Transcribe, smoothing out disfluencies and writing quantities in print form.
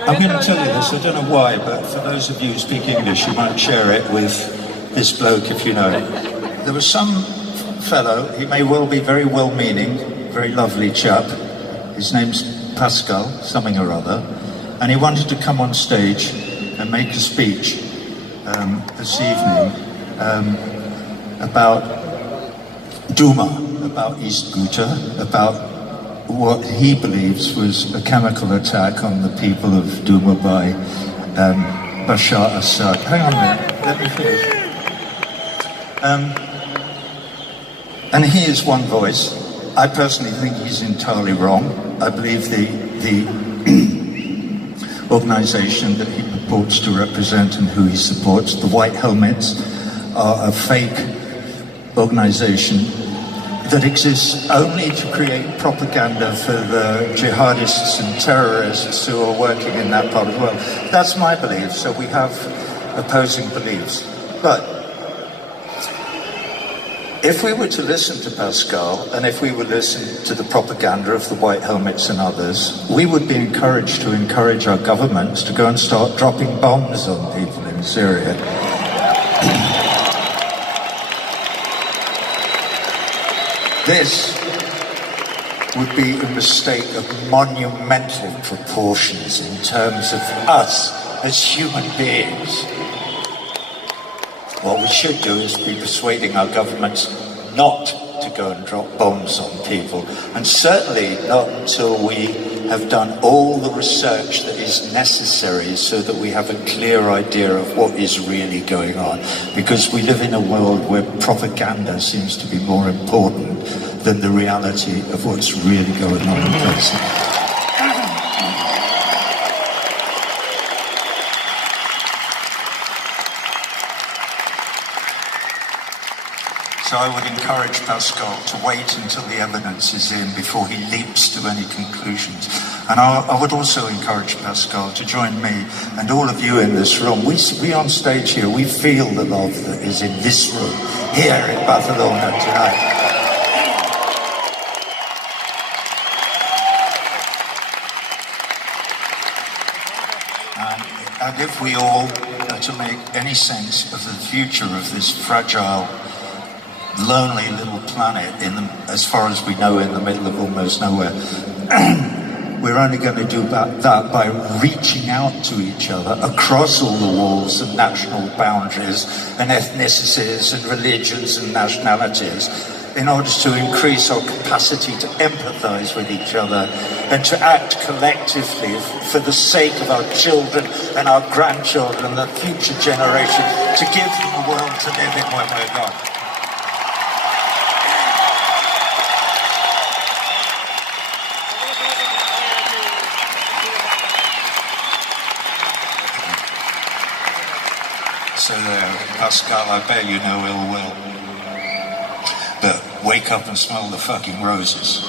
I'm going to tell you this, I don't know why, but for those of you who speak English, you might share it with this bloke if you know it. There was some fellow, he may well be very well-meaning, very lovely chap. His name's Pascal, something or other, and he wanted to come on stage and make a speech this evening about DOUMA, about East Ghouta, about what he believes was a chemical attack on the people of DOUMA by Bashar Assad. Hang on a minute, let me finish. And he is one voice. I personally think he's entirely wrong. I believe the organisation that he purports to represent and who he supports, the White Helmets, are a fake organisation that exists only to create propaganda for the jihadists and terrorists who are working in that part of the world. That's my belief, so we have opposing beliefs. But if we were to listen to Pascal, and if we would listen to the propaganda of the White Helmets and others, we would be encouraged to encourage our governments to go and start dropping bombs on people in Syria. This would be a mistake of monumental proportions in terms of us as human beings. What we should do is be persuading our governments not to go and drop bombs on people, and certainly not until we have done all the research that is necessary so that we have a clear idea of what is really going on. Because we live in a world where propaganda seems to be more important than the reality of what's really going on in person. So I would encourage Pascal to wait until the evidence is in before he leaps to any conclusions. And I would also encourage Pascal to join me and all of you in this room. We on stage here, we feel the love that is in this room, here in Barcelona tonight. And if we all are to make any sense of the future of this fragile, lonely little planet, as far as we know, in the middle of almost nowhere, we're only going to do that by reaching out to each other across all the walls and national boundaries and ethnicities and religions and nationalities, in order to increase our capacity to empathize with each other and to act collectively for the sake of our children and our grandchildren and the future generation, to give them a world to live in when we're gone. So there, Pascal, I bear you no ill will. But wake up and smell the fucking roses.